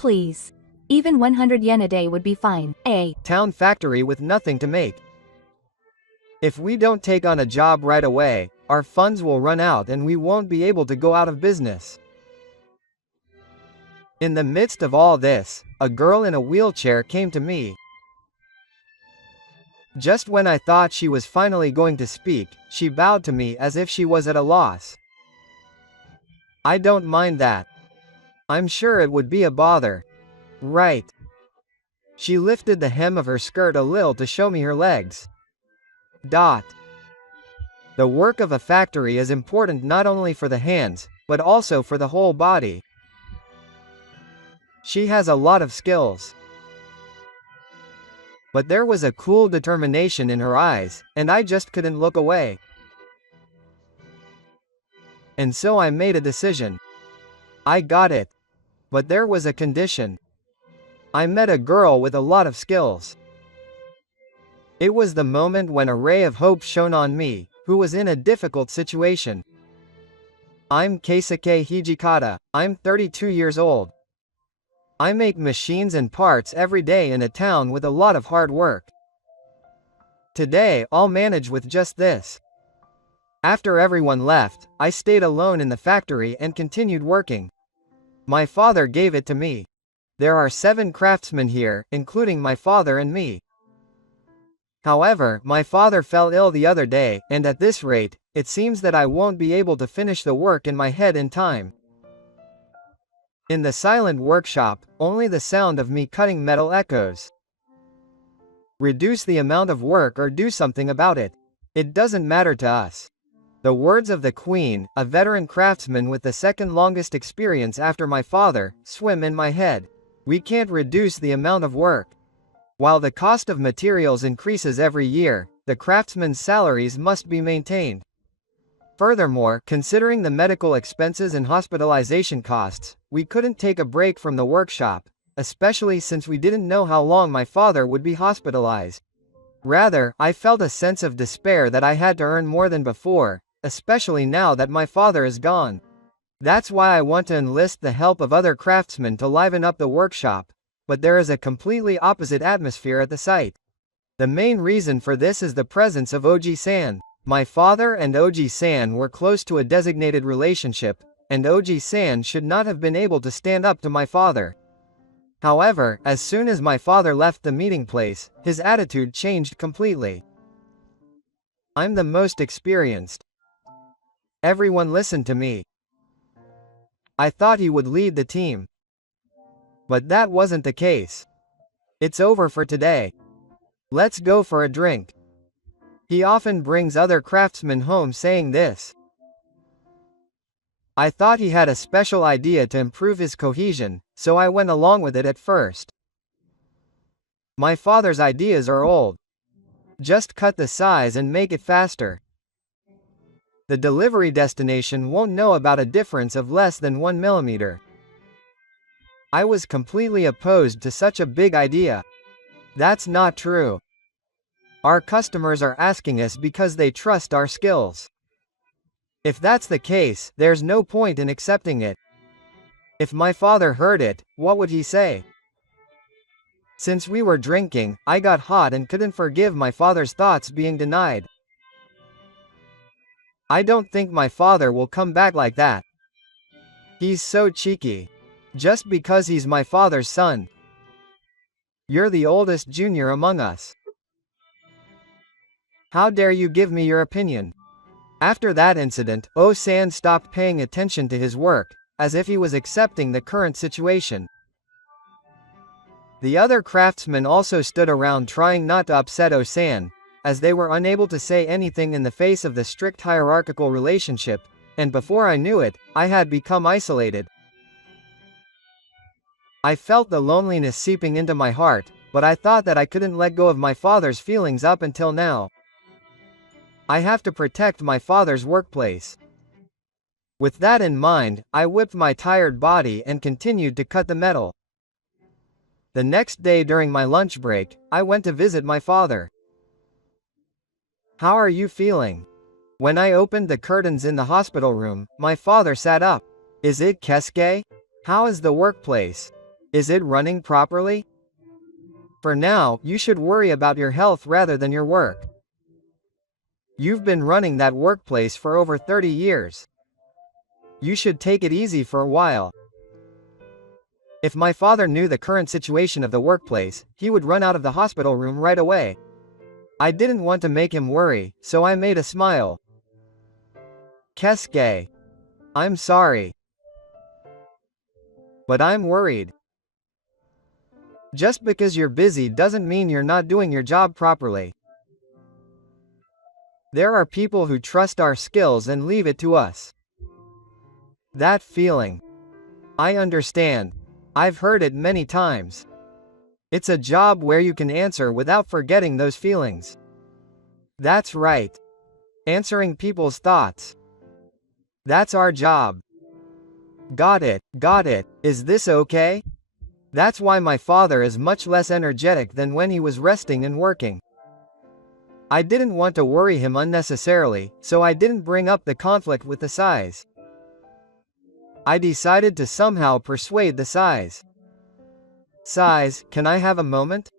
please. Even 100 yen a day would be fine. A town factory with nothing to make. If we don't take on a job right away, our funds will run out and we won't be able to go out of business. In the midst of all this, a girl in a wheelchair came to me. Just when I thought she was finally going to speak, she bowed to me as if she was at a loss. I don't mind that. I'm sure it would be a bother. Right. She lifted the hem of her skirt a little to show me her legs. The work of a factory is important not only for the hands, but also for the whole body. She has a lot of skills. But there was a cool determination in her eyes, and I just couldn't look away. And so I made a decision. I got it. But there was a condition. I met a girl with a lot of skills. It was the moment when a ray of hope shone on me, who was in a difficult situation. I'm Keisuke Hijikata. I'm 32 years old. I make machines and parts every day in a town with a lot of hard work. Today, I'll manage with just this. After everyone left, I stayed alone in the factory and continued working. My father gave it to me. There are 7 craftsmen here, including my father and me. However, my father fell ill the other day, and at this rate, it seems that I won't be able to finish the work in my head in time. In the silent workshop, only the sound of me cutting metal echoes. Reduce the amount of work or do something about it. It doesn't matter to us. The words of the Queen, a veteran craftsman with the second longest experience after my father, swim in my head. We can't reduce the amount of work. While the cost of materials increases every year, the craftsmen's salaries must be maintained. Furthermore, considering the medical expenses and hospitalization costs, we couldn't take a break from the workshop, especially since we didn't know how long my father would be hospitalized. Rather, I felt a sense of despair that I had to earn more than before, especially now that my father is gone. That's why I want to enlist the help of other craftsmen to liven up the workshop, but there is a completely opposite atmosphere at the site. The main reason for this is the presence of Oji-san. My father and Oji-san were close to a designated relationship, and Oji-san should not have been able to stand up to my father. However, as soon as my father left the meeting place, his attitude changed completely. I'm the most experienced. Everyone listened to me. I thought he would lead the team. But that wasn't the case. It's over for today. Let's go for a drink. He often brings other craftsmen home saying this. I thought he had a special idea to improve his cohesion, so I went along with it at first. My father's ideas are old. Just cut the size and make it faster. The delivery destination won't know about a difference of less than 1 millimeter. I was completely opposed to such a big idea. That's not true. Our customers are asking us because they trust our skills. If that's the case, there's no point in accepting it. If my father heard it, what would he say? Since we were drinking, I got hot and couldn't forgive my father's thoughts being denied. I don't think my father will come back like that. He's so cheeky. Just because he's my father's son. You're the oldest junior among us. How dare you give me your opinion? After that incident, O-san stopped paying attention to his work, as if he was accepting the current situation. The other craftsmen also stood around trying not to upset O-san, as they were unable to say anything in the face of the strict hierarchical relationship, and before I knew it, I had become isolated. I felt the loneliness seeping into my heart, but I thought that I couldn't let go of my father's feelings up until now. I have to protect my father's workplace. With that in mind, I whipped my tired body and continued to cut the metal. The next day during my lunch break, I went to visit my father. How are you feeling? When I opened the curtains in the hospital room, my father sat up. Is it Keisuke? How is the workplace? Is it running properly? For now, you should worry about your health rather than your work. You've been running that workplace for over 30 years. You should take it easy for a while. If my father knew the current situation of the workplace, he would run out of the hospital room right away. I didn't want to make him worry, so I made a smile. Kesuke. I'm sorry. But I'm worried. Just because you're busy doesn't mean you're not doing your job properly. There are people who trust our skills and leave it to us. That feeling. I understand. I've heard it many times. It's a job where you can answer without forgetting those feelings. That's right. Answering people's thoughts. That's our job. Got it, got it. Is this okay? That's why my father is much less energetic than when he was resting and working. I didn't want to worry him unnecessarily, so I didn't bring up the conflict with the size. I decided to somehow persuade the size. Size, can I have a moment?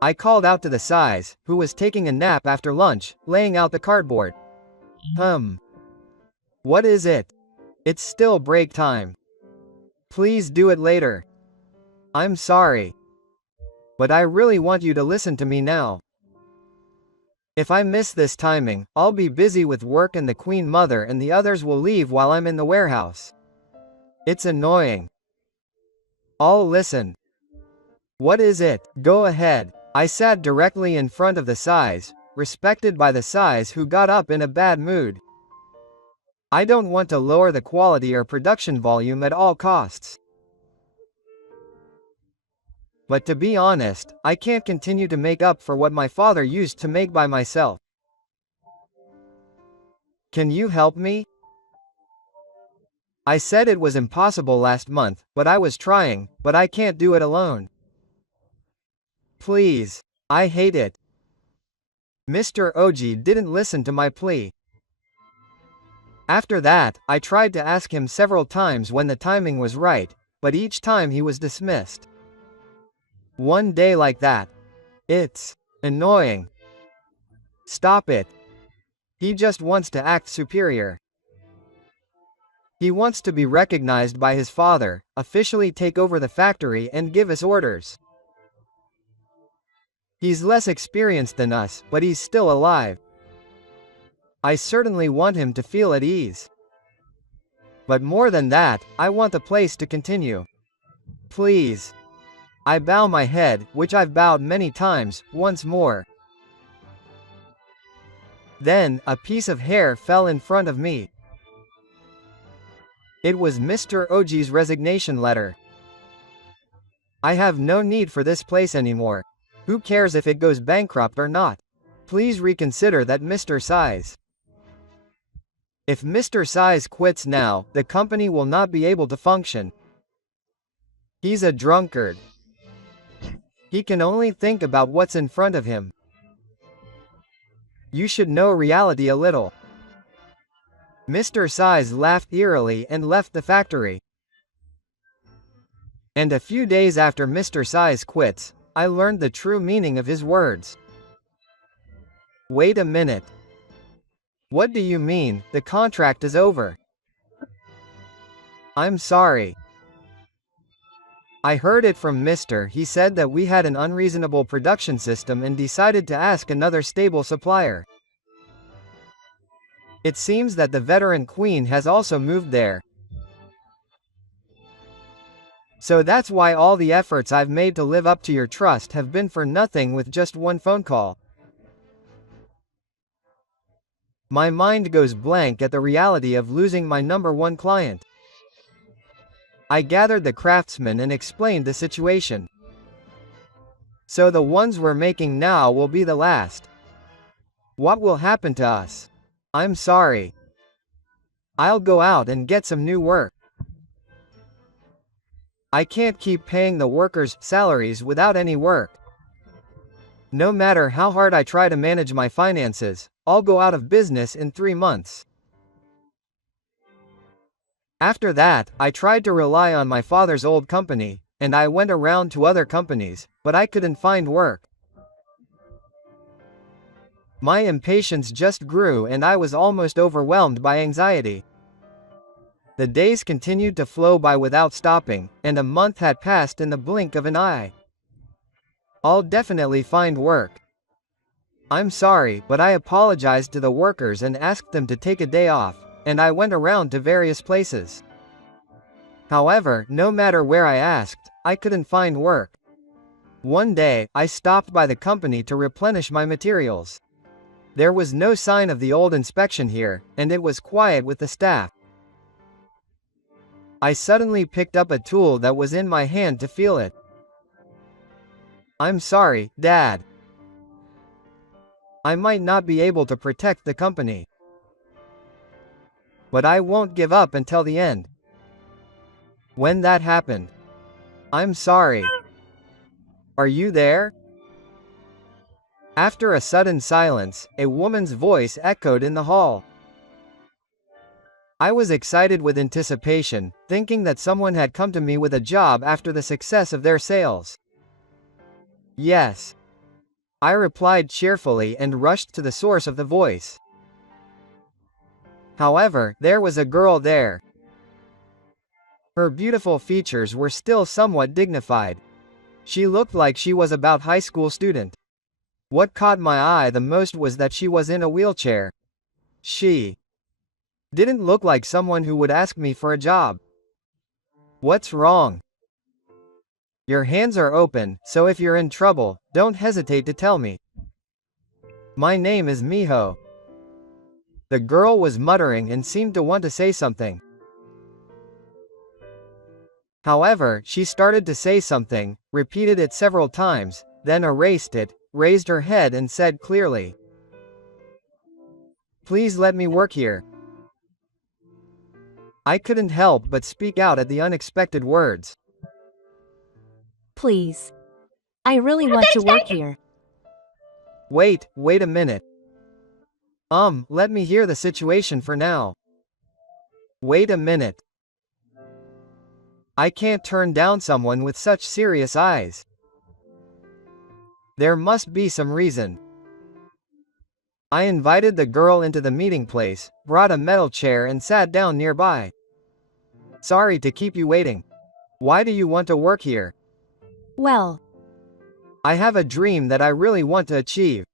I called out to the size, who was taking a nap after lunch, laying out the cardboard. What is it? It's still break time. Please do it later. I'm sorry. But I really want you to listen to me now. If I miss this timing, I'll be busy with work and the Queen Mother and the others will leave while I'm in the warehouse. It's annoying. I'll listen. What is it? Go ahead. I sat directly in front of the size, respected by the size who got up in a bad mood. I don't want to lower the quality or production volume at all costs. But to be honest, I can't continue to make up for what my father used to make by myself. Can you help me? I said it was impossible last month, but I was trying, but I can't do it alone. Please. I hate it. Mr. Oji didn't listen to my plea. After that, I tried to ask him several times when the timing was right, but each time he was dismissed. One day like that. It's annoying. Stop it. He just wants to act superior. He wants to be recognized by his father, officially take over the factory and give us orders. He's less experienced than us, but he's still alive. I certainly want him to feel at ease. But more than that, I want the place to continue. Please. I bow my head, which I've bowed many times, once more. Then, a piece of hair fell in front of me. It was Mr. Oji's resignation letter. I have no need for this place anymore. Who cares if it goes bankrupt or not? Please reconsider that, Mr. Size. If Mr. Size quits now, the company will not be able to function. He's a drunkard. He can only think about what's in front of him. You should know reality a little. Mr. Size laughed eerily and left the factory. And a few days after Mr. Size quits, I learned the true meaning of his words. Wait a minute. What do you mean, the contract is over? I'm sorry. I heard it from Mr. He said that we had an unreasonable production system and decided to ask another stable supplier. It seems that the veteran queen has also moved there. So that's why all the efforts I've made to live up to your trust have been for nothing with just one phone call. My mind goes blank at the reality of losing my #1 client. I gathered the craftsmen and explained the situation. So the ones we're making now will be the last. What will happen to us? I'm sorry. I'll go out and get some new work. I can't keep paying the workers' salaries without any work. No matter how hard I try to manage my finances, I'll go out of business in 3 months. After that, I tried to rely on my father's old company, and I went around to other companies, but I couldn't find work. My impatience just grew and I was almost overwhelmed by anxiety. The days continued to flow by without stopping, and a month had passed in the blink of an eye. I'll definitely find work. I'm sorry, but I apologized to the workers and asked them to take a day off, and I went around to various places. However, no matter where I asked, I couldn't find work. One day, I stopped by the company to replenish my materials. There was no sign of the old inspection here, and it was quiet with the staff. I suddenly picked up a tool that was in my hand to feel it. I'm sorry, Dad. I might not be able to protect the company. But I won't give up until the end. When that happened. I'm sorry. Are you there? After a sudden silence, a woman's voice echoed in the hall. I was excited with anticipation, thinking that someone had come to me with a job after the success of their sales. Yes. I replied cheerfully and rushed to the source of the voice. However, there was a girl there. Her beautiful features were still somewhat dignified. She looked like she was about high school student. What caught my eye the most was that she was in a wheelchair. She didn't look like someone who would ask me for a job. What's wrong? Your hands are open, so if you're in trouble, don't hesitate to tell me. My name is Miho. The girl was muttering and seemed to want to say something. However, she started to say something, repeated it several times, then erased it, raised her head and said clearly, "Please let me work here." I couldn't help but speak out at the unexpected words. Please. I really want to work here. Wait a minute. Let me hear the situation for now. Wait a minute. I can't turn down someone with such serious eyes. There must be some reason. I invited the girl into the meeting place, brought a metal chair and sat down nearby. Sorry to keep you waiting. Why do you want to work here? Well, I have a dream that I really want to achieve.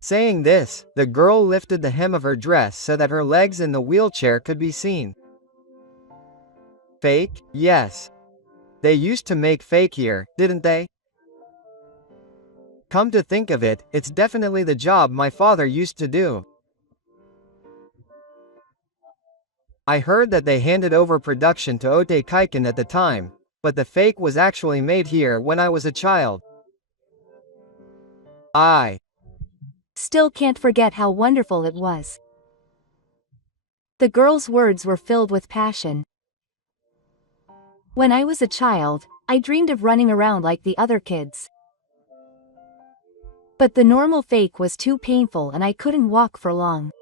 Saying this, the girl lifted the hem of her dress so that her legs in the wheelchair could be seen. Fake? Yes. They used to make fake here, didn't they? Come to think of it, it's definitely the job my father used to do. I heard that they handed over production to Ote Kaiken at the time, but the fake was actually made here when I was a child. I still can't forget how wonderful it was. The girl's words were filled with passion. When I was a child, I dreamed of running around like the other kids. But the normal fake was too painful and I couldn't walk for long.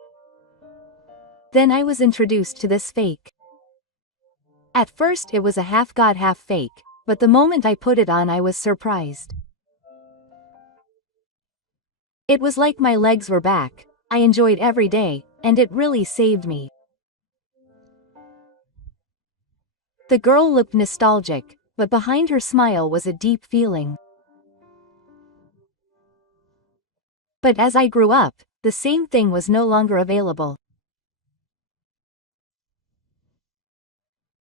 Then I was introduced to this fake. At first it was a half god half fake, but the moment I put it on I was surprised. It was like my legs were back, I enjoyed every day, and it really saved me. The girl looked nostalgic, but behind her smile was a deep feeling. But as I grew up, the same thing was no longer available.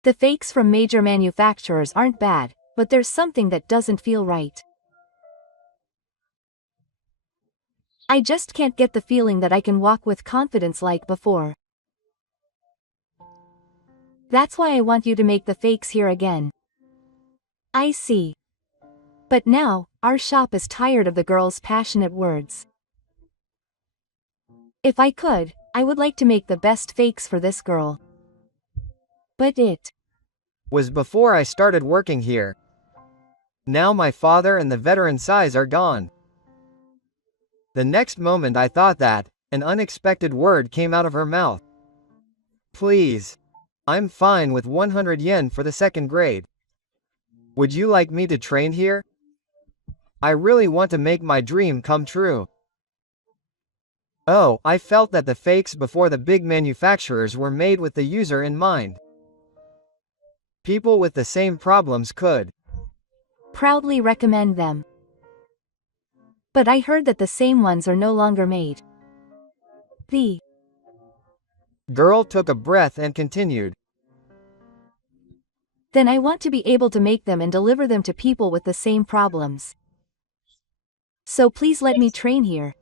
The fakes from major manufacturers aren't bad, but there's something that doesn't feel right. I just can't get the feeling that I can walk with confidence like before. That's why I want you to make the fakes here again. I see. But now, our shop is tired of the girl's passionate words. If I could, I would like to make the best fakes for this girl. But it was before I started working here. Now my father and the veteran size are gone. The next moment I thought that, an unexpected word came out of her mouth. Please. I'm fine with 100 yen for the second grade. Would you like me to train here? I really want to make my dream come true. Oh, I felt that the fakes before the big manufacturers were made with the user in mind. People with the same problems could proudly recommend them. But I heard that the same ones are no longer made. The girl took a breath and continued. Then I want to be able to make them and deliver them to people with the same problems. So please let me train here.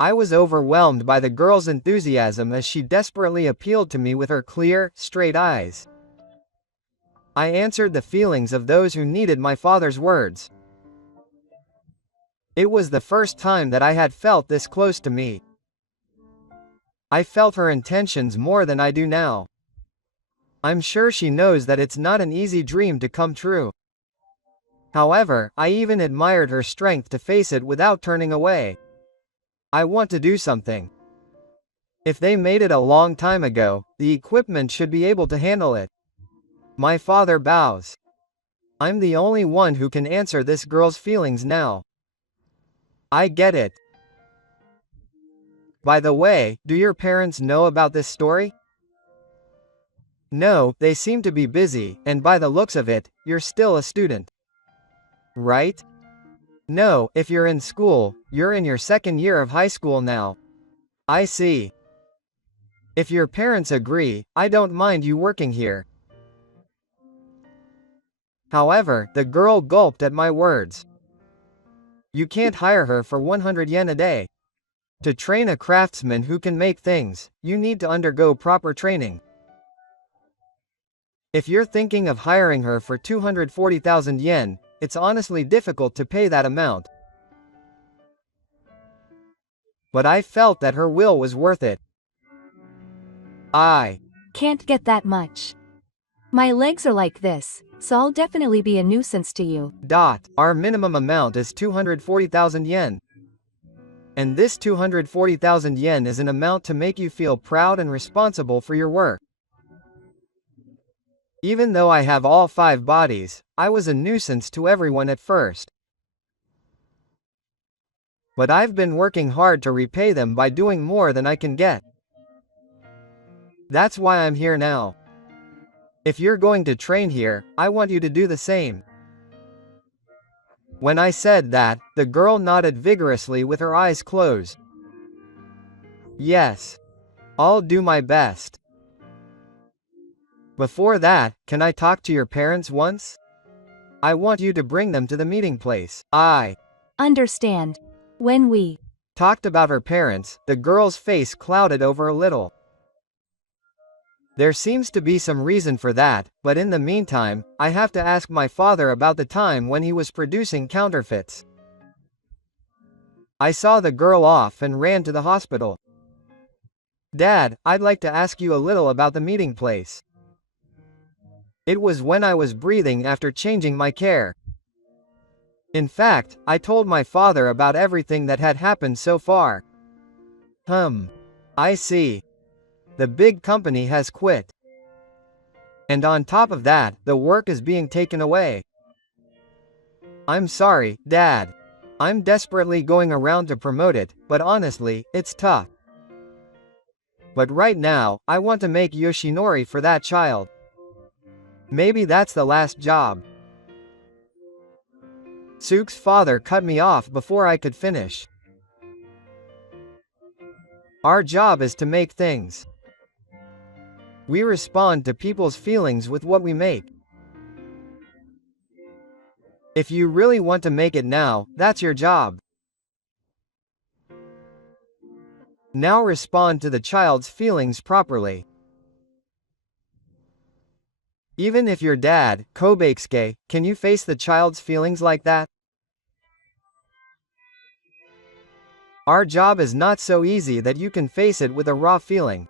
I was overwhelmed by the girl's enthusiasm as she desperately appealed to me with her clear, straight eyes. I answered the feelings of those who needed my father's words. It was the first time that I had felt this close to me. I felt her intentions more than I do now. I'm sure she knows that it's not an easy dream to come true. However, I even admired her strength to face it without turning away. I want to do something. If they made it a long time ago, the equipment should be able to handle it. My father bows. I'm the only one who can answer this girl's feelings now. I get it. By the way, do your parents know about this story? No, they seem to be busy, and by the looks of it, you're still a student. Right? No, if you're in school, you're in your second year of high school now. I see. If your parents agree, I don't mind you working here. However, the girl gulped at my words. You can't hire her for 100 yen a day. To train a craftsman who can make things, you need to undergo proper training. If you're thinking of hiring her for 240,000 yen, it's honestly difficult to pay that amount. But I felt that her will was worth it. I can't get that much. My legs are like this, so I'll definitely be a nuisance to you. Our minimum amount is 240,000 yen. And this 240,000 yen is an amount to make you feel proud and responsible for your work. Even though I have all 5 bodies, I was a nuisance to everyone at first. But I've been working hard to repay them by doing more than I can get. That's why I'm here now. If you're going to train here, I want you to do the same. When I said that, the girl nodded vigorously with her eyes closed. Yes. I'll do my best. Before that, can I talk to your parents once? I want you to bring them to the meeting place. I understand. When we talked about her parents, the girl's face clouded over a little. There seems to be some reason for that, but in the meantime, I have to ask my father about the time when he was producing counterfeits. I saw the girl off and ran to the hospital. Dad, I'd like to ask you a little about the meeting place. It was when I was breathing after changing my care. In fact, I told my father about everything that had happened so far. I see. The big company has quit. And on top of that, the work is being taken away. I'm sorry, Dad. I'm desperately going around to promote it, but honestly, it's tough. But right now, I want to make Yoshinori for that child. Maybe that's the last job. Suke's father cut me off before I could finish. Our job is to make things. We respond to people's feelings with what we make. If you really want to make it now, that's your job. Now respond to the child's feelings properly. Even if your dad, Kobakesuke, can you face the child's feelings like that? Our job is not so easy that you can face it with a raw feeling.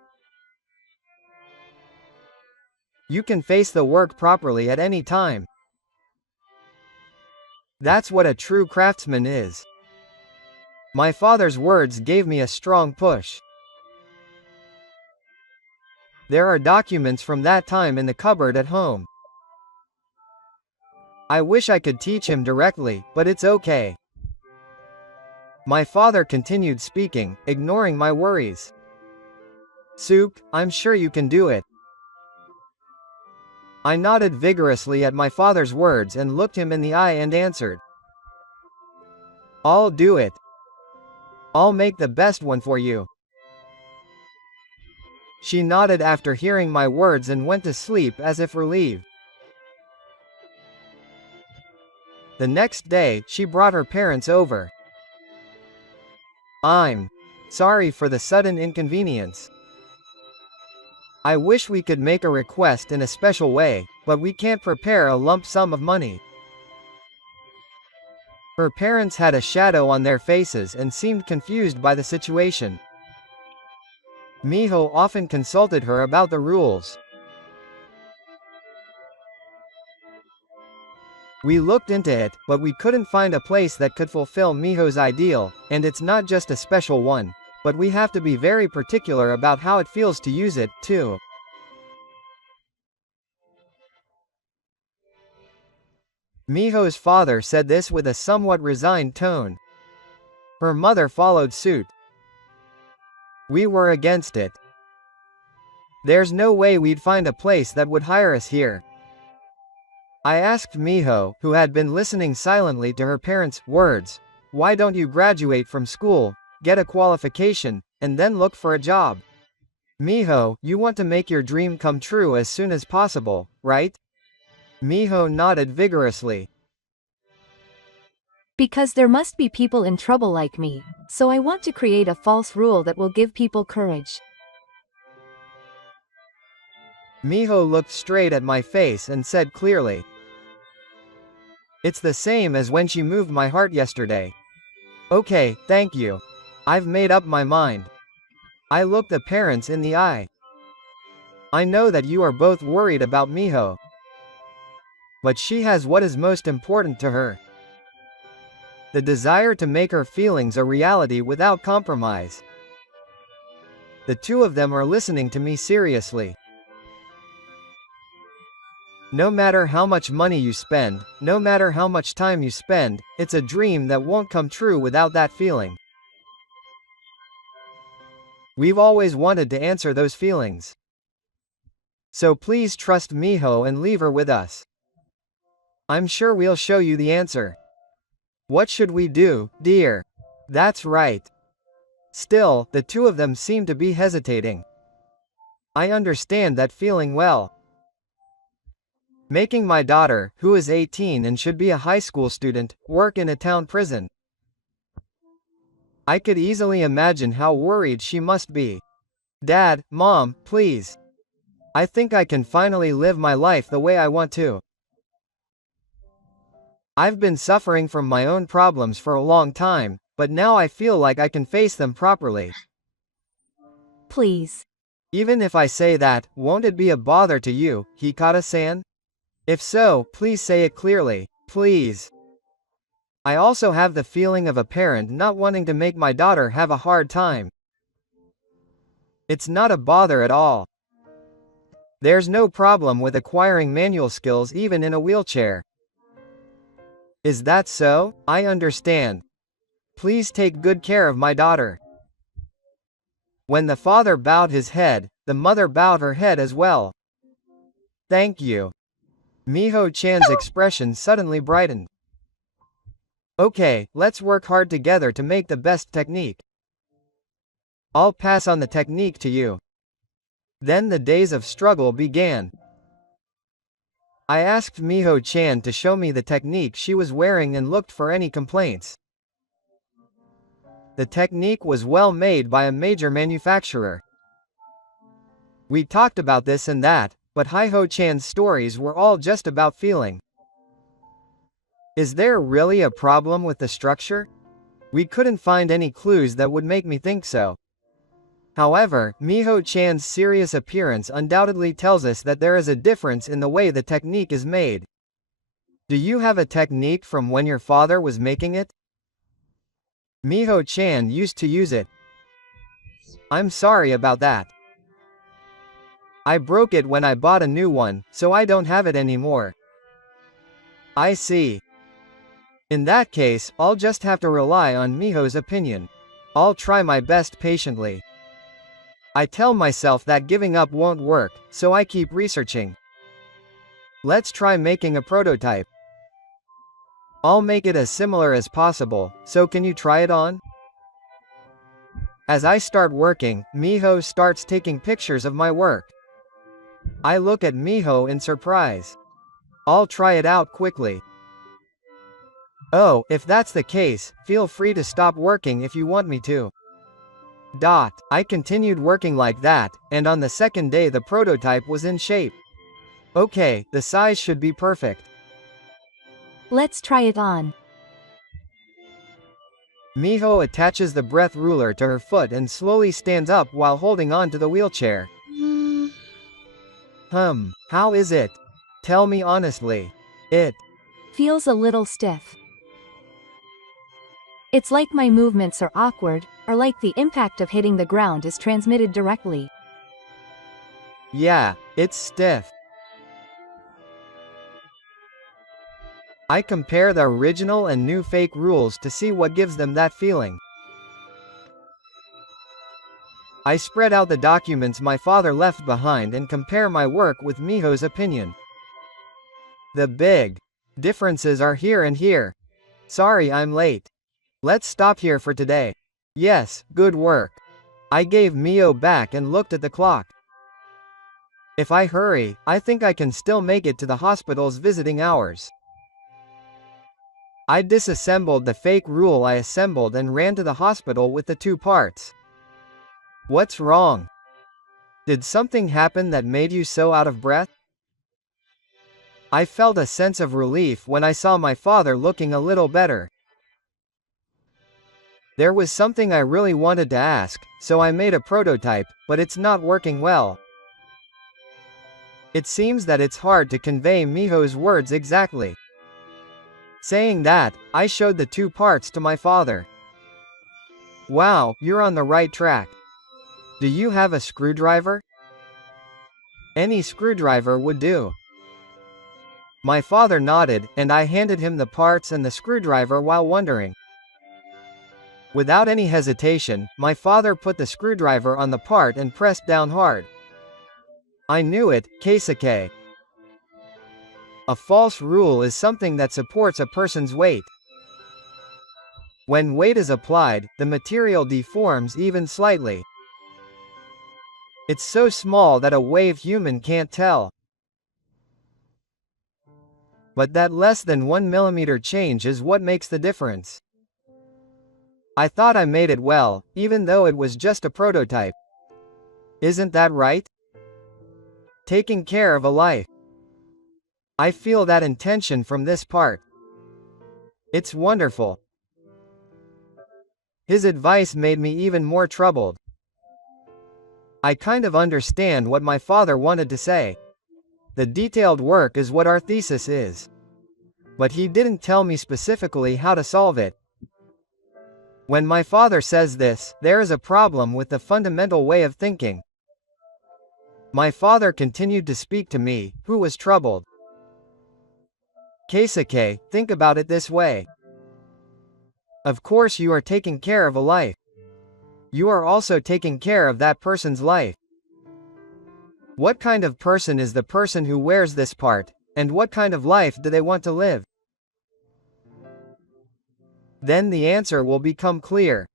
You can face the work properly at any time. That's what a true craftsman is. My father's words gave me a strong push. There are documents from that time in the cupboard at home. I wish I could teach him directly, but it's okay. My father continued speaking, ignoring my worries. Suk, I'm sure you can do it. I nodded vigorously at my father's words and looked him in the eye and answered. I'll do it. I'll make the best one for you. She nodded after hearing my words and went to sleep as if relieved. The next day, she brought her parents over. I'm sorry for the sudden inconvenience. I wish we could make a request in a special way, but we can't prepare a lump sum of money. Her parents had a shadow on their faces and seemed confused by the situation. Miho often consulted her about the rules. We looked into it, but we couldn't find a place that could fulfill Miho's ideal, and it's not just a special one, but we have to be very particular about how it feels to use it, too. Miho's father said this with a somewhat resigned tone. Her mother followed suit. We were against it. There's no way we'd find a place that would hire us here. I asked Miho, who had been listening silently to her parents' words, why don't you graduate from school, get a qualification, and then look for a job? Miho, you want to make your dream come true as soon as possible, right? Miho nodded vigorously. Because there must be people in trouble like me, so I want to create a false rule that will give people courage. Miho looked straight at my face and said clearly. It's the same as when she moved my heart yesterday. Okay, thank you. I've made up my mind. I looked the parents in the eye. I know that you are both worried about Miho. But she has what is most important to her. The desire to make her feelings a reality without compromise. The two of them are listening to me seriously. No matter how much money you spend, no matter how much time you spend, it's a dream that won't come true without that feeling. We've always wanted to answer those feelings. So please trust Miho and leave her with us. I'm sure we'll show you the answer. What should we do, dear? That's right. Still, the two of them seem to be hesitating. I understand that feeling well. Making my daughter, who is 18 and should be a high school student, work in a town prison. I could easily imagine how worried she must be. Dad, Mom, please. I think I can finally live my life the way I want to. I've been suffering from my own problems for a long time, but now I feel like I can face them properly. Please. Even if I say that, won't it be a bother to you, Hikata-san? If so, please say it clearly, please. I also have the feeling of a parent not wanting to make my daughter have a hard time. It's not a bother at all. There's no problem with acquiring manual skills even in a wheelchair. Is that so? I understand. Please take good care of my daughter. When the father bowed his head, the mother bowed her head as well. Thank you. Miho-chan's expression suddenly brightened. Okay, let's work hard together to make the best technique. I'll pass on the technique to you. Then the days of struggle began. I asked Miho-chan to show me the technique she was wearing and looked for any complaints. The technique was well made by a major manufacturer. We talked about this and that, but Miho-chan's stories were all just about feeling. Is there really a problem with the structure? We couldn't find any clues that would make me think so. However, Miho-chan's serious appearance undoubtedly tells us that there is a difference in the way the technique is made. Do you have a technique from when your father was making it? Miho-chan used to use it. I'm sorry about that. I broke it when I bought a new one, so I don't have it anymore. I see. In that case, I'll just have to rely on Miho's opinion. I'll try my best patiently. I tell myself that giving up won't work, so I keep researching. Let's try making a prototype. I'll make it as similar as possible, so can you try it on? As I start working, Miho starts taking pictures of my work. I look at Miho in surprise. I'll try it out quickly. Oh, if that's the case, feel free to stop working if you want me to. I continued working like that, and on the second day the prototype was in shape. Okay, the size should be perfect. Let's try it on. Miho attaches the breath ruler to her foot and slowly stands up while holding on to the wheelchair. How is it? Tell me honestly. It feels a little stiff. It's like my movements are awkward, or like the impact of hitting the ground is transmitted directly. Yeah, it's stiff. I compare the original and new fake rules to see what gives them that feeling. I spread out the documents my father left behind and compare my work with Miho's opinion. The big differences are here and here. Sorry I'm late. Let's stop here for today. Yes, good work. I gave Miho back and looked at the clock. If I hurry, I think I can still make it to the hospital's visiting hours. I disassembled the fake rule I assembled and ran to the hospital with the two parts. What's wrong? Did something happen that made you so out of breath? I felt a sense of relief when I saw my father looking a little better. There was something I really wanted to ask, so I made a prototype, but it's not working well. It seems that it's hard to convey Miho's words exactly. Saying that, I showed the two parts to my father. Wow, you're on the right track. Do you have a screwdriver? Any screwdriver would do. My father nodded, and I handed him the parts and the screwdriver while wondering. Without any hesitation, my father put the screwdriver on the part and pressed down hard. I knew it, Keisuke. A false rule is something that supports a person's weight. When weight is applied, the material deforms even slightly. It's so small that a wave human can't tell. But that less than 1 millimeter change is what makes the difference. I thought I made it well, even though it was just a prototype. Isn't that right? Taking care of a life. I feel that intention from this part. It's wonderful. His advice made me even more troubled. I kind of understand what my father wanted to say. The detailed work is what our thesis is. But he didn't tell me specifically how to solve it. When my father says this, there is a problem with the fundamental way of thinking. My father continued to speak to me, who was troubled. Keisuke, think about it this way. Of course you are taking care of a life. You are also taking care of that person's life. What kind of person is the person who wears this part, and what kind of life do they want to live? Then the answer will become clear.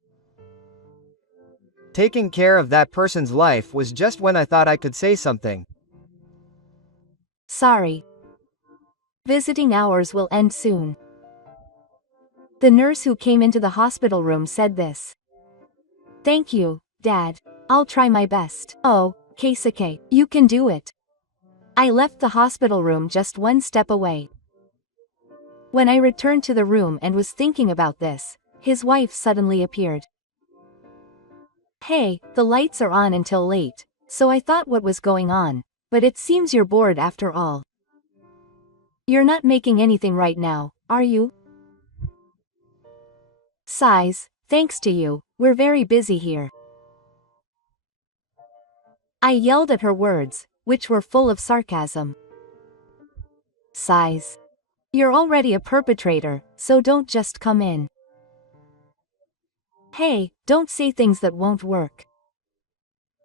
Taking care of that person's life was just when I thought I could say something. Sorry. Visiting hours will end soon. The nurse who came into the hospital room said this. Thank you, Dad. I'll try my best. Oh, Keisuke, you can do it. I left the hospital room just one step away. When I returned to the room and was thinking about this, his wife suddenly appeared. Hey, the lights are on until late, so I thought what was going on, but it seems you're bored after all. You're not making anything right now, are you? Sighs, thanks to you, we're very busy here. I yelled at her words, which were full of sarcasm. Sighs. You're already a perpetrator, so don't just come in. Hey, don't say things that won't work.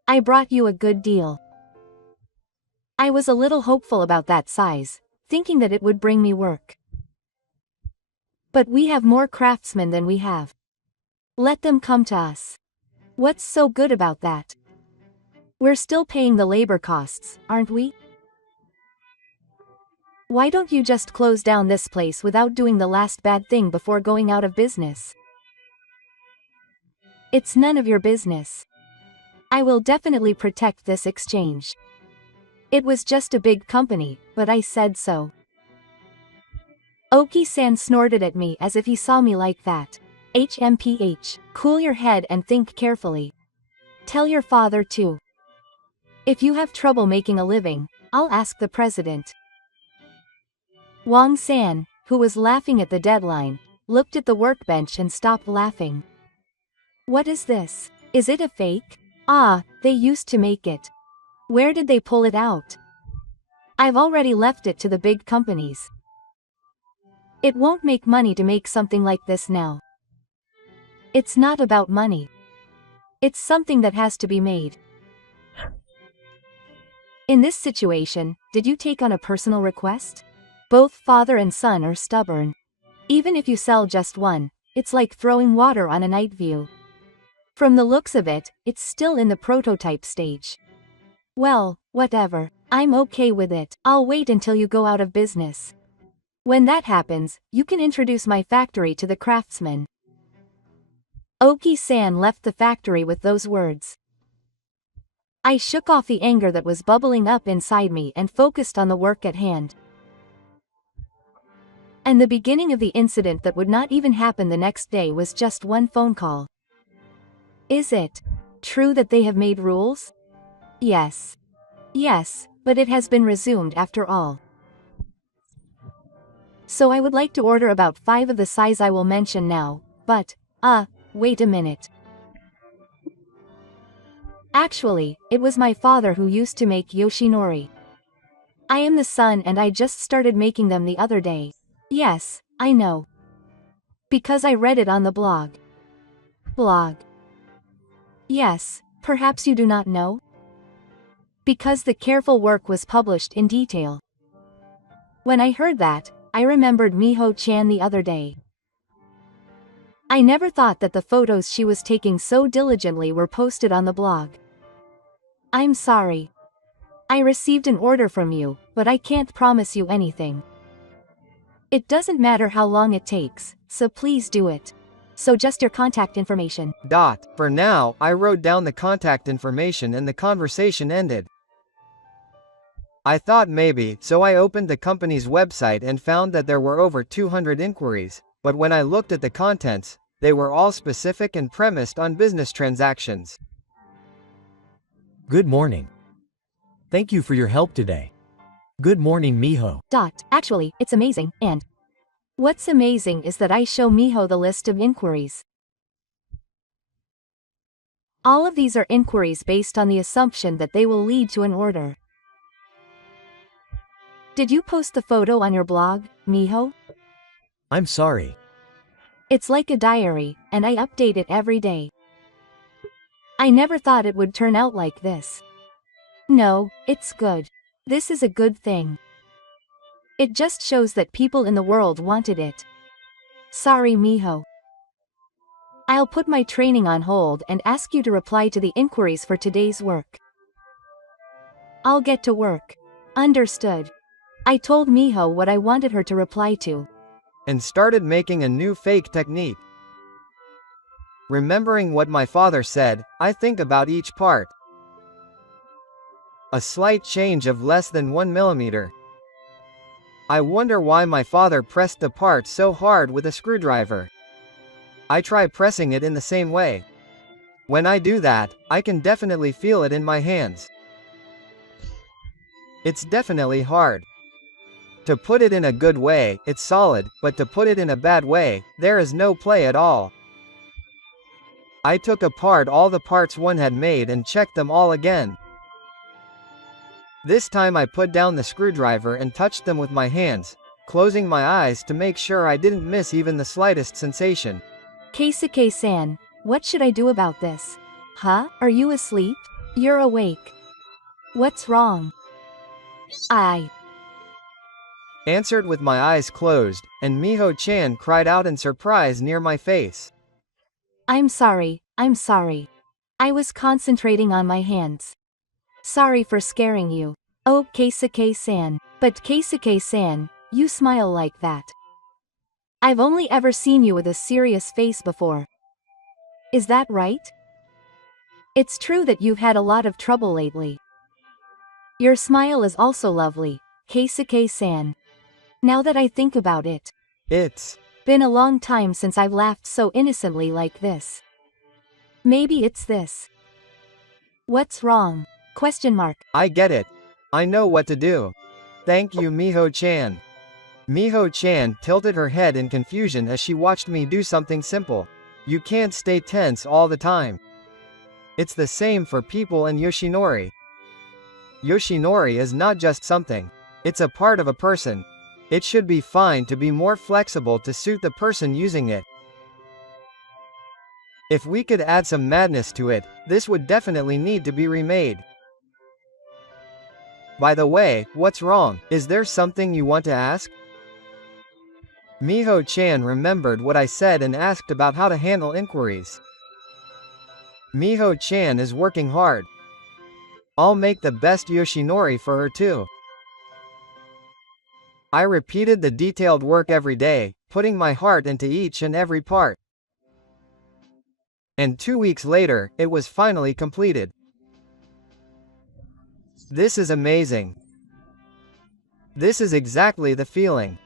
I brought you a good deal. I was a little hopeful about that size, thinking that it would bring me work. But we have more craftsmen than we have. Let them come to us. What's so good about that? We're still paying the labor costs, aren't we? Why don't you just close down this place without doing the last bad thing before going out of business? It's none of your business. I will definitely protect this exchange. It was just a big company, but I said so. Oki-san snorted at me as if he saw me like that. HMPH, cool your head and think carefully. Tell your father too. If you have trouble making a living, I'll ask the president. Wang-san, who was laughing at the deadline, looked at the workbench and stopped laughing. What is this? Is it a fake? Ah, they used to make it. Where did they pull it out? I've already left it to the big companies. It won't make money to make something like this now. It's not about money. It's something that has to be made. In this situation, did you take on a personal request? Both father and son are stubborn. Even if you sell just one, it's like throwing water on a night view. From the looks of it, it's still in the prototype stage. Well, whatever. I'm okay with it. I'll wait until you go out of business. When that happens, you can introduce my factory to the craftsmen. Oki-san left the factory with those words. I shook off the anger that was bubbling up inside me and focused on the work at hand. And the beginning of the incident that would not even happen the next day was just one phone call. Is it true that they have made rules? Yes. Yes, but it has been resumed after all. So I would like to order about 5 of the size I will mention now, but, wait a minute. Actually, it was my father who used to make Yoshinori. I am the son and I just started making them the other day. Yes, I know. Because I read it on the blog. Blog. Yes, perhaps you do not know? Because the careful work was published in detail. When I heard that, I remembered Miho-chan the other day. I never thought that the photos she was taking so diligently were posted on the blog. I'm sorry. I received an order from you, but I can't promise you anything. It doesn't matter how long it takes, so please do it. So just your contact information. For now, I wrote down the contact information and the conversation ended. I thought maybe, so I opened the company's website and found that there were over 200 inquiries, but when I looked at the contents, they were all specific and premised on business transactions. Good morning. Thank you for your help today. Good morning, Miho. Actually, it's amazing, and what's amazing is that I show Miho the list of inquiries. All of these are inquiries based on the assumption that they will lead to an order. Did you post the photo on your blog, Miho? I'm sorry. It's like a diary, and I update it every day. I never thought it would turn out like this. No, it's good. This is a good thing. It just shows that people in the world wanted it. Sorry, Miho. I'll put my training on hold and ask you to reply to the inquiries for today's work. I'll get to work. Understood. I told Miho what I wanted her to reply to. And started making a new fake technique. Remembering what my father said, I think about each part. A slight change of less than 1 millimeter. I wonder why my father pressed the part so hard with a screwdriver. I try pressing it in the same way. When I do that, I can definitely feel it in my hands. It's definitely hard. To put it in a good way, it's solid, but to put it in a bad way, there is no play at all. I took apart all the parts one had made and checked them all again. This time I put down the screwdriver and touched them with my hands, closing my eyes to make sure I didn't miss even the slightest sensation. Keisuke-san, what should I do about this? Huh? Are you asleep? You're awake. What's wrong? I answered with my eyes closed, and Miho-chan cried out in surprise near my face. I'm sorry. I was concentrating on my hands. Sorry for scaring you. Oh, Keisuke-san. But Keisuke-san, you smile like that. I've only ever seen you with a serious face before. Is that right? It's true that you've had a lot of trouble lately. Your smile is also lovely, Keisuke-san. Now that I think about it, it's been a long time since I've laughed so innocently like this. Maybe it's this. What's wrong? Question mark. I get it. I know what to do. Thank you, Miho-chan. Miho-chan tilted her head in confusion as she watched me do something simple. You can't stay tense all the time. It's the same for people in Yoshinori. Yoshinori is not just something. It's a part of a person. It should be fine to be more flexible to suit the person using it. If we could add some madness to it, this would definitely need to be remade. By the way, what's wrong? Is there something you want to ask? Miho-chan remembered what I said and asked about how to handle inquiries. Miho-chan is working hard. I'll make the best Yoshinori for her too. I repeated the detailed work every day, putting my heart into each and every part. And 2 weeks later, it was finally completed. This is amazing. This is exactly the feeling.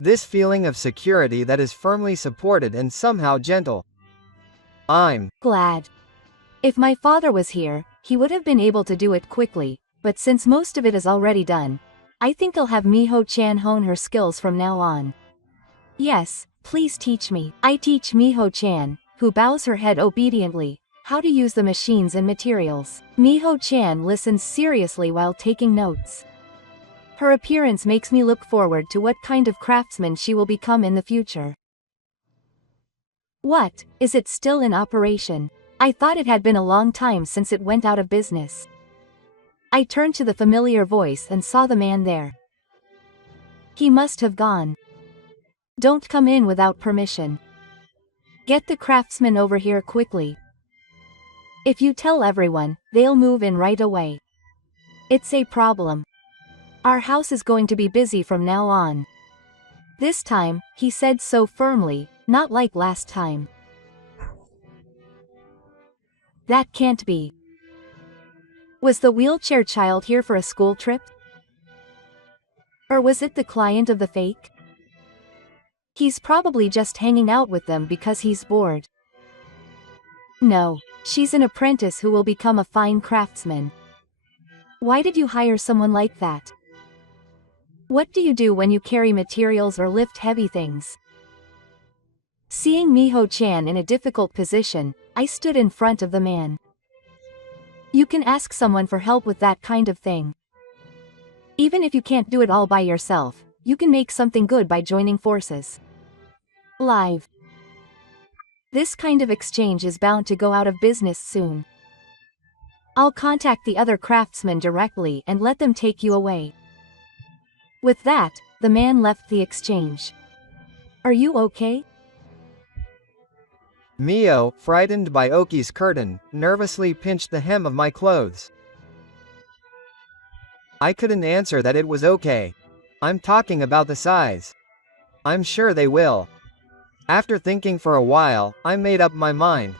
This feeling of security that is firmly supported and somehow gentle. I'm glad. If my father was here, he would have been able to do it quickly, but since most of it is already done, I think I'll have Miho-chan hone her skills from now on. Yes, please teach me. I teach Miho-chan, who bows her head obediently, how to use the machines and materials. Miho-chan listens seriously while taking notes. Her appearance makes me look forward to what kind of craftsman she will become in the future. What, is it still in operation? I thought it had been a long time since it went out of business. I turned to the familiar voice and saw the man there. He must have gone. Don't come in without permission. Get the craftsman over here quickly. If you tell everyone, they'll move in right away. It's a problem. Our house is going to be busy from now on. This time, he said so firmly, not like last time. That can't be. Was the wheelchair child here for a school trip? Or was it the client of the fake? He's probably just hanging out with them because he's bored. No, she's an apprentice who will become a fine craftsman. Why did you hire someone like that? What do you do when you carry materials or lift heavy things? Seeing Miho-chan in a difficult position, I stood in front of the man. You can ask someone for help with that kind of thing. Even if you can't do it all by yourself, you can make something good by joining forces. Live. This kind of exchange is bound to go out of business soon. I'll contact the other craftsmen directly and let them take you away. With that, the man left the exchange. Are you okay? Mio, frightened by Oki's curtain, nervously pinched the hem of my clothes. I couldn't answer that it was okay. I'm talking about the size. I'm sure they will. After thinking for a while, I made up my mind.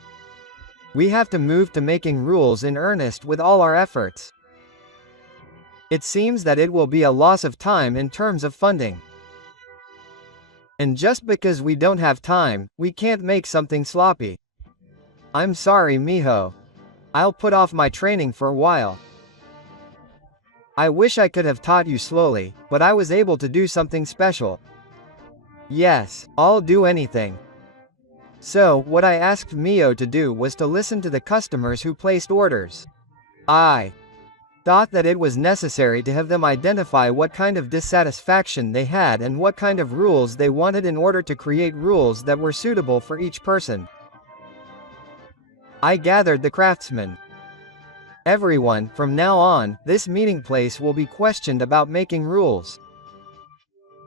We have to move to making rules in earnest with all our efforts. It seems that it will be a loss of time in terms of funding. And just because we don't have time, we can't make something sloppy. I'm sorry, Miho. I'll put off my training for a while. I wish I could have taught you slowly, but I was able to do something special. Yes, I'll do anything. So, what I asked Mio to do was to listen to the customers who placed orders. I thought that it was necessary to have them identify what kind of dissatisfaction they had and what kind of rules they wanted in order to create rules that were suitable for each person. I gathered the craftsmen. Everyone, from now on, this meeting place will be questioned about making rules.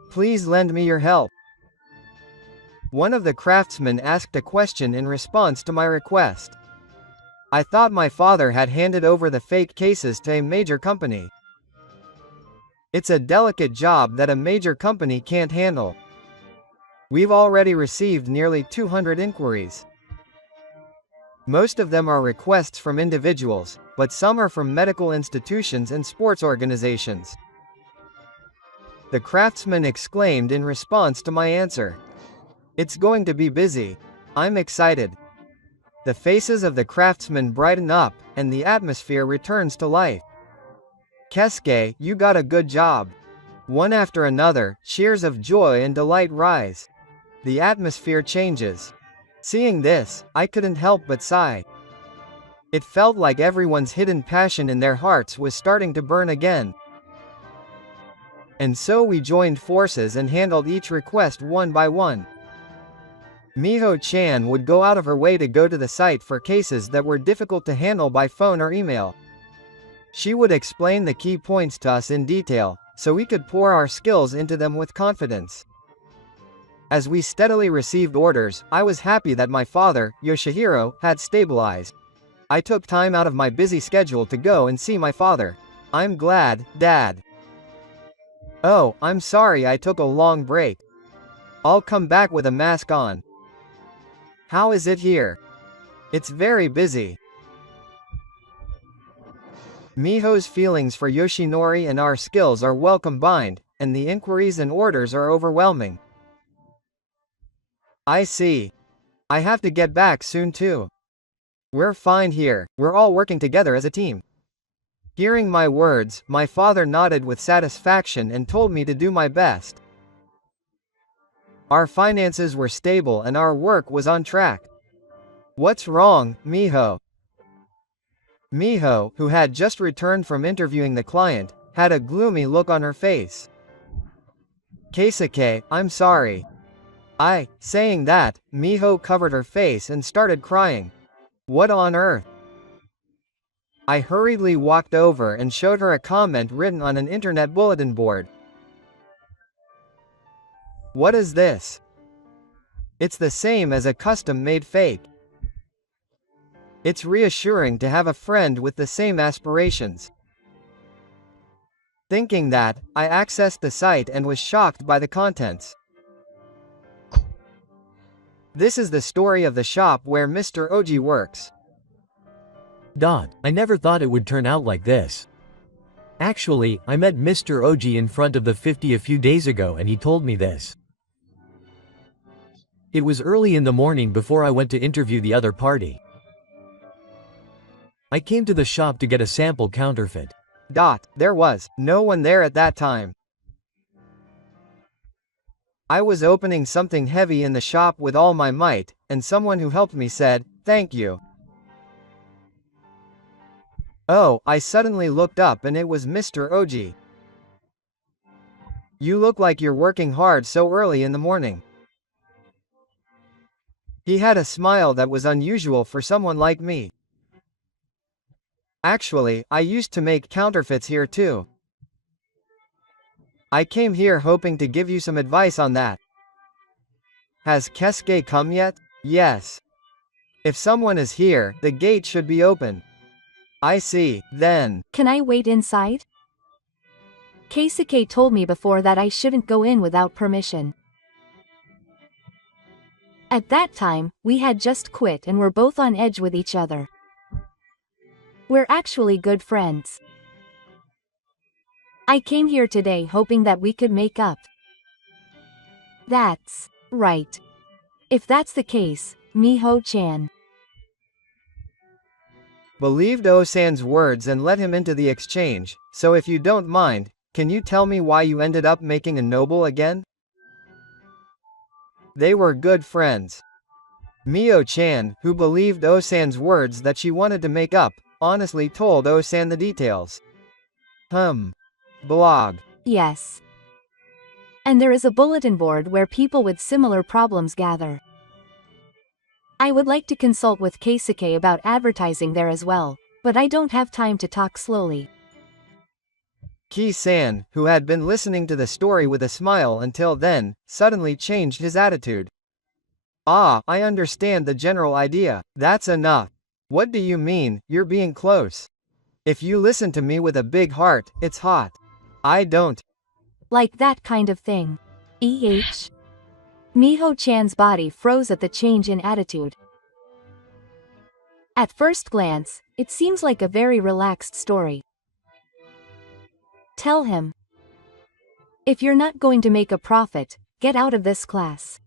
Please lend me your help. One of the craftsmen asked a question in response to my request. I thought my father had handed over the fake cases to a major company. It's a delicate job that a major company can't handle. We've already received nearly 200 inquiries. Most of them are requests from individuals, but some are from medical institutions and sports organizations. The craftsman exclaimed in response to my answer. It's going to be busy. I'm excited. The faces of the craftsmen brighten up, and the atmosphere returns to life. Kesuke, you got a good job. One after another, cheers of joy and delight rise. The atmosphere changes. Seeing this, I couldn't help but sigh. It felt like everyone's hidden passion in their hearts was starting to burn again. And so we joined forces and handled each request one by one. Miho-chan would go out of her way to go to the site for cases that were difficult to handle by phone or email. She would explain the key points to us in detail, so we could pour our skills into them with confidence. As we steadily received orders, I was happy that my father, Yoshihiro, had stabilized. I took time out of my busy schedule to go and see my father. I'm glad, Dad. Oh, I'm sorry I took a long break. I'll come back with a mask on. How is it here? It's very busy. Miho's feelings for Yoshinori and our skills are well combined, and the inquiries and orders are overwhelming. I see. I have to get back soon too. We're fine here, we're all working together as a team. Hearing my words, my father nodded with satisfaction and told me to do my best. Our finances were stable and our work was on track. What's wrong, Miho? Miho, who had just returned from interviewing the client, had a gloomy look on her face. Keisuke, I'm sorry. Saying that, Miho covered her face and started crying. What on earth? I hurriedly walked over and showed her a comment written on an internet bulletin board. What is this? It's the same as a custom-made fake. It's reassuring to have a friend with the same aspirations. Thinking that, I accessed the site and was shocked by the contents. This is the story of the shop where Mr. Oji works. I never thought it would turn out like this. Actually, I met Mr. Oji in front of the 50 a few days ago and he told me this. It was early in the morning before I went to interview the other party. I came to the shop to get a sample counterfeit. There was no one there at that time. I was opening something heavy in the shop with all my might, and someone who helped me said, "Thank you." Oh, I suddenly looked up and it was Mr. Oji. You look like you're working hard so early in the morning. He had a smile that was unusual for someone like me. Actually, I used to make counterfeits here too. I came here hoping to give you some advice on that. Has Kesuke come yet? Yes. If someone is here, the gate should be open. I see, then. Can I wait inside? Keisuke told me before that I shouldn't go in without permission. At that time, we had just quit and were both on edge with each other. We're actually good friends. I came here today hoping that we could make up. That's right. If that's the case, Miho-chan. Believed Osan's words and let him into the exchange, so if you don't mind, can you tell me why you ended up making a noble again? They were good friends. Miho-chan, who believed Osan's words that she wanted to make up, honestly told Osan the details. Blog. Yes. And there is a bulletin board where people with similar problems gather. I would like to consult with Keisuke about advertising there as well, but I don't have time to talk slowly. Ki-san, who had been listening to the story with a smile until then, suddenly changed his attitude. Ah, I understand the general idea. That's enough. What do you mean, you're being close? If you listen to me with a big heart, it's hot. I don't. Like that kind of thing. Miho-chan's body froze at the change in attitude. At first glance, it seems like a very relaxed story. Tell him. If you're not going to make a profit, get out of this class.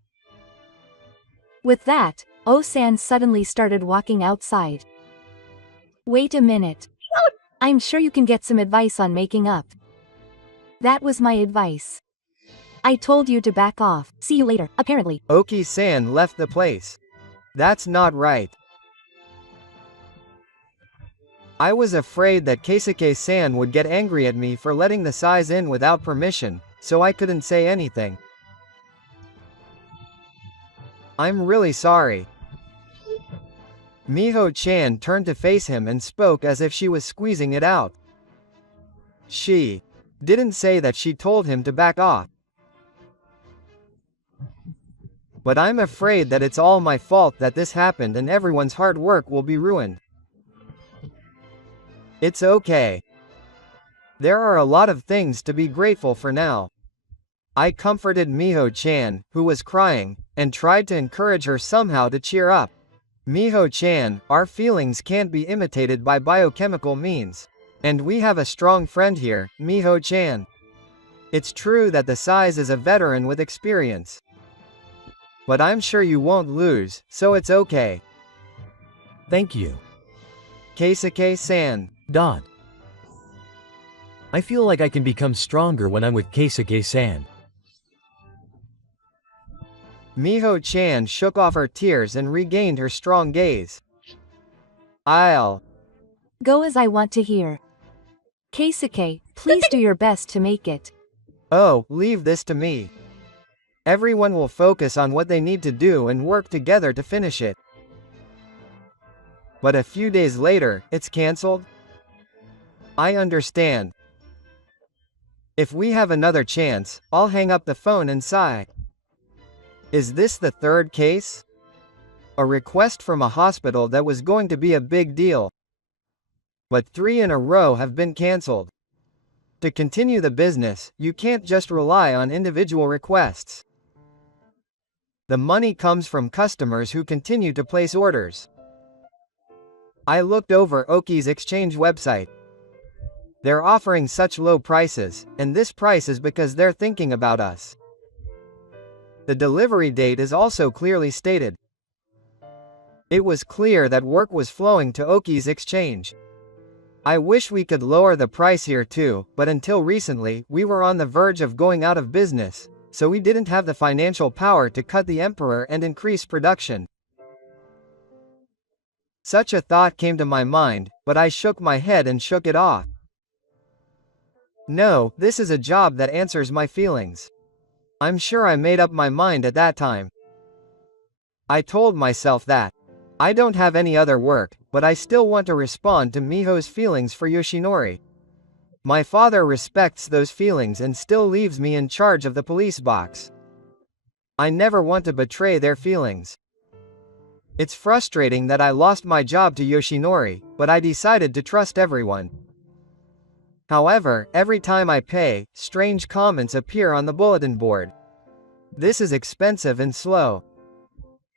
With that, O-san suddenly started walking outside. Wait a minute. I'm sure you can get some advice on making up. That was my advice. I told you to back off. See you later, apparently. Oki-san left the place. That's not right. I was afraid that Keisuke-san would get angry at me for letting the size in without permission, so I couldn't say anything. I'm really sorry. Miho-chan turned to face him and spoke as if she was squeezing it out. She didn't say that she told him to back off. But I'm afraid that it's all my fault that this happened and everyone's hard work will be ruined. It's okay. There are a lot of things to be grateful for now. I comforted Miho-chan, who was crying, and tried to encourage her somehow to cheer up. Miho-chan, our feelings can't be imitated by biochemical means. And we have a strong friend here, Miho-chan. It's true that the size is a veteran with experience. But I'm sure you won't lose, so it's okay. Thank you. Keisuke-san. I feel like I can become stronger when I'm with Keisuke-san. Miho-chan shook off her tears and regained her strong gaze. I'll go as I want to hear. Keisuke, please do your best to make it. Oh, leave this to me. Everyone will focus on what they need to do and work together to finish it. But a few days later, it's cancelled? I understand. If we have another chance, I'll hang up the phone and sigh. Is this the third case? A request from a hospital that was going to be a big deal. But 3 in a row have been cancelled. To continue the business, you can't just rely on individual requests. The money comes from customers who continue to place orders. I looked over Oki's exchange website. They're offering such low prices, and this price is because they're thinking about us. The delivery date is also clearly stated. It was clear that work was flowing to Oki's exchange. I wish we could lower the price here too, but until recently, we were on the verge of going out of business, so we didn't have the financial power to cut the emperor and increase production. Such a thought came to my mind, but I shook my head and shook it off. No, this is a job that answers my feelings. I'm sure I made up my mind at that time. I told myself that. I don't have any other work, but I still want to respond to Miho's feelings for Yoshinori. My father respects those feelings and still leaves me in charge of the police box. I never want to betray their feelings. It's frustrating that I lost my job to Yoshinori, but I decided to trust everyone. However, every time I pay, strange comments appear on the bulletin board. This is expensive and slow.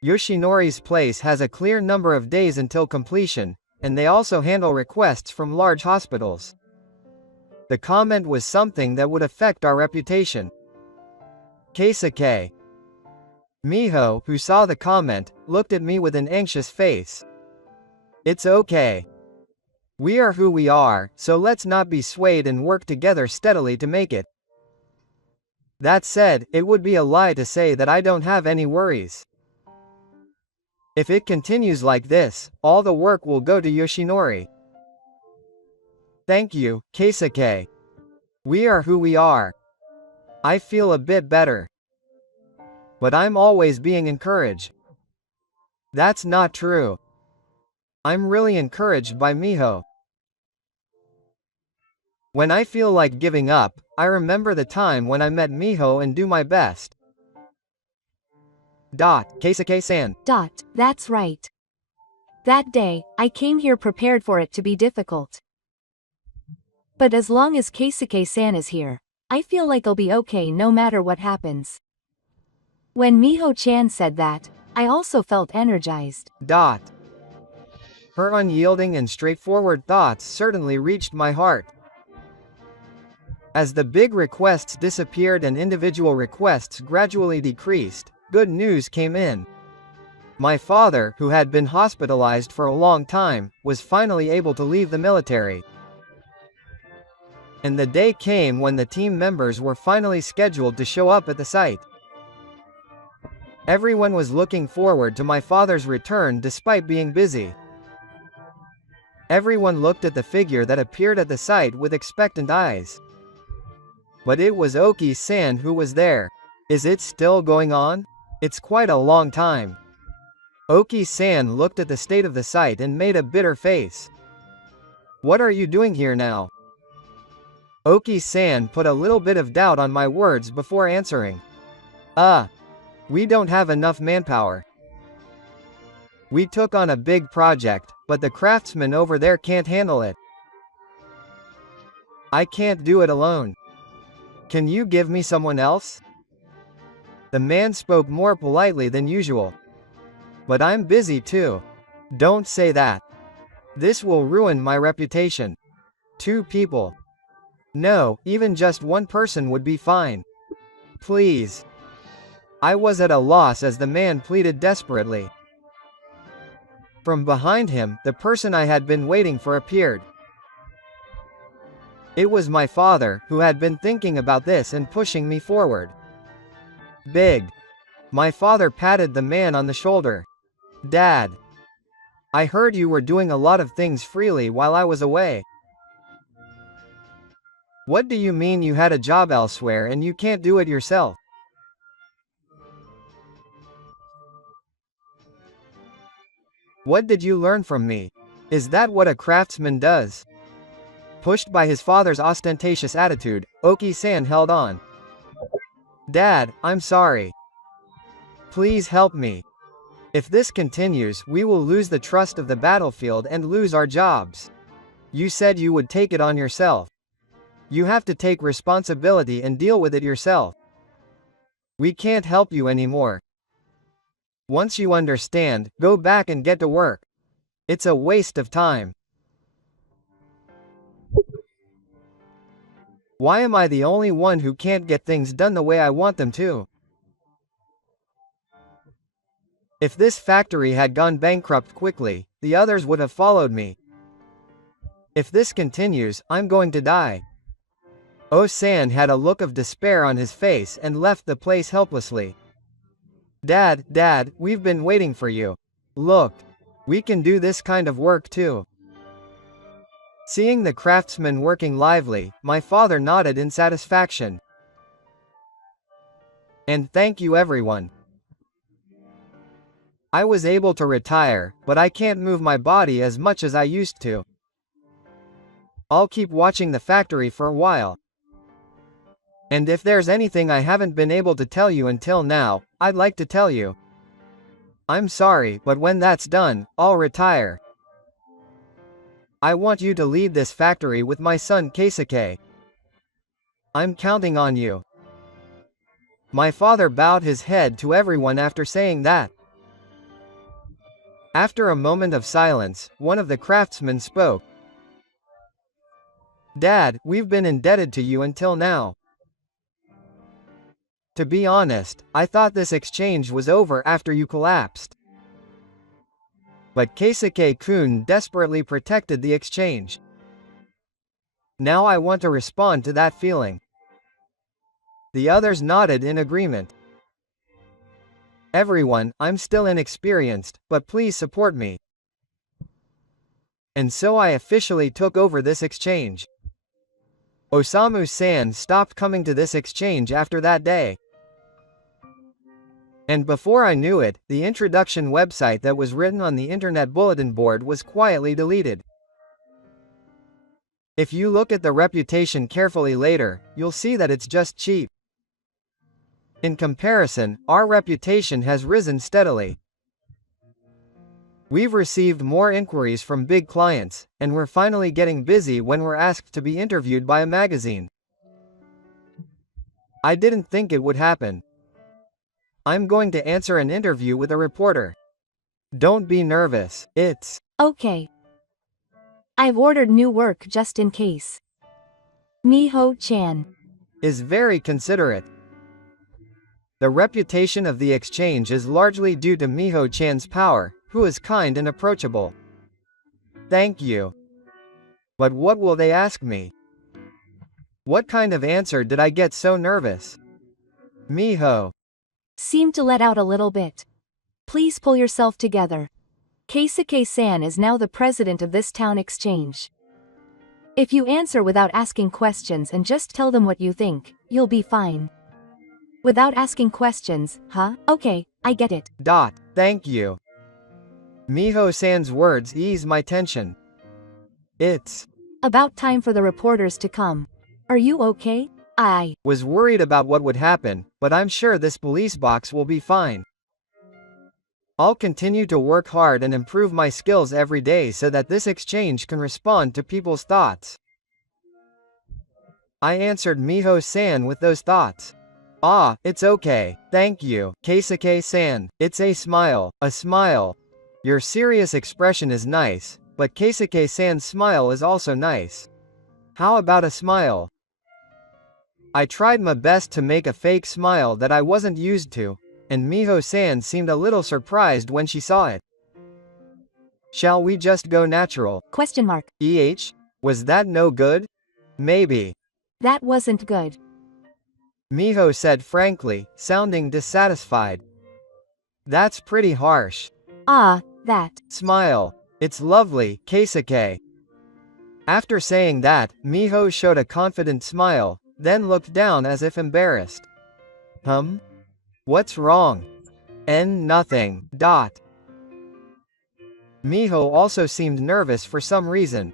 Yoshinori's place has a clear number of days until completion, and they also handle requests from large hospitals. The comment was something that would affect our reputation. Keisuke. Miho, who saw the comment, looked at me with an anxious face. It's okay. We are who we are, so let's not be swayed and work together steadily to make it. That said, it would be a lie to say that I don't have any worries. If it continues like this, all the work will go to Yoshinori. Thank you, Keisuke. We are who we are. I feel a bit better. But I'm always being encouraged. That's not true. I'm really encouraged by Miho. When I feel like giving up, I remember the time when I met Miho and do my best. Keisuke-san. That's right. That day, I came here prepared for it to be difficult. But as long as Keisuke-san is here, I feel like I'll be okay no matter what happens. When Miho-chan said that, I also felt energized. Her unyielding and straightforward thoughts certainly reached my heart. As the big requests disappeared and individual requests gradually decreased, good news came in. My father, who had been hospitalized for a long time, was finally able to leave the military. And the day came when the team members were finally scheduled to show up at the site. Everyone was looking forward to my father's return despite being busy. Everyone looked at the figure that appeared at the site with expectant eyes. But it was Oki-san who was there. Is it still going on? It's quite a long time. Oki-san looked at the state of the site and made a bitter face. What are you doing here now? Oki-san put a little bit of doubt on my words before answering. We don't have enough manpower. We took on a big project, but the craftsman over there can't handle it. I can't do it alone. Can you give me someone else? The man spoke more politely than usual. But I'm busy too. Don't say that. This will ruin my reputation. 2 people. No, even just 1 person would be fine. Please. I was at a loss as the man pleaded desperately. From behind him, the person I had been waiting for appeared. It was my father, who had been thinking about this and pushing me forward. Big. My father patted the man on the shoulder. Dad. I heard you were doing a lot of things freely while I was away. What do you mean you had a job elsewhere and you can't do it yourself? What did you learn from me? Is that what a craftsman does? Pushed by his father's ostentatious attitude, Oki-san held on. Dad, I'm sorry. Please help me. If this continues, we will lose the trust of the battlefield and lose our jobs. You said you would take it on yourself. You have to take responsibility and deal with it yourself. We can't help you anymore. Once you understand, go back and get to work. It's a waste of time. Why am I the only one who can't get things done the way I want them to? If this factory had gone bankrupt quickly, the others would have followed me. If this continues, I'm going to die. O-san had a look of despair on his face and left the place helplessly. Dad, we've been waiting for you. Look. We can do this kind of work too. Seeing the craftsman working lively, my father nodded in satisfaction. And thank you everyone. I was able to retire, but I can't move my body as much as I used to. I'll keep watching the factory for a while. And if there's anything I haven't been able to tell you until now, I'd like to tell you. I'm sorry, but when that's done, I'll retire. I want you to lead this factory with my son Keisuke. I'm counting on you. My father bowed his head to everyone after saying that. After a moment of silence, one of the craftsmen spoke. Dad, we've been indebted to you until now. To be honest, I thought this exchange was over after you collapsed. But Keisuke-kun desperately protected the exchange. Now I want to respond to that feeling. The others nodded in agreement. Everyone, I'm still inexperienced, but please support me. And so I officially took over this exchange. Osamu-san stopped coming to this exchange after that day. And before I knew it, the introduction website that was written on the internet bulletin board was quietly deleted. If you look at the reputation carefully later, you'll see that it's just cheap. In comparison, our reputation has risen steadily. We've received more inquiries from big clients, and we're finally getting busy when we're asked to be interviewed by a magazine. I didn't think it would happen. I'm going to answer an interview with a reporter. Don't be nervous, it's Okay. I've ordered new work just in case. Miho-chan. is very considerate. The reputation of the exchange is largely due to Miho-chan's power, who is kind and approachable. Thank you. But what will they ask me? What kind of answer did I get so nervous? Miho Seemed to let out a little bit. Please pull yourself together. Keisuke-san is now the president of this town exchange. If you answer without asking questions and just tell them what you think, you'll be fine. Without asking questions, huh? Okay, I get it. Thank you. Miho-san's words ease my tension. It's About time for the reporters to come. Are you okay? I was worried about what would happen, but I'm sure this police box will be fine. I'll continue to work hard and improve my skills every day so that this exchange can respond to people's thoughts. I answered Miho-san with those thoughts. Ah, it's okay, thank you, Keisuke-san. It's a smile. Your serious expression is nice, but Keisuke-san's smile is also nice. How about a smile? I tried my best to make a fake smile that I wasn't used to, and Miho-san seemed a little surprised when she saw it. Shall we just go natural? Question mark. Was that no good? Maybe. That wasn't good. Miho said frankly, sounding dissatisfied. That's pretty harsh. That. Smile. It's lovely, Keisuke. After saying that, Miho showed a confident smile, then looked down as if embarrassed. What's wrong? Nothing. Miho also seemed nervous for some reason.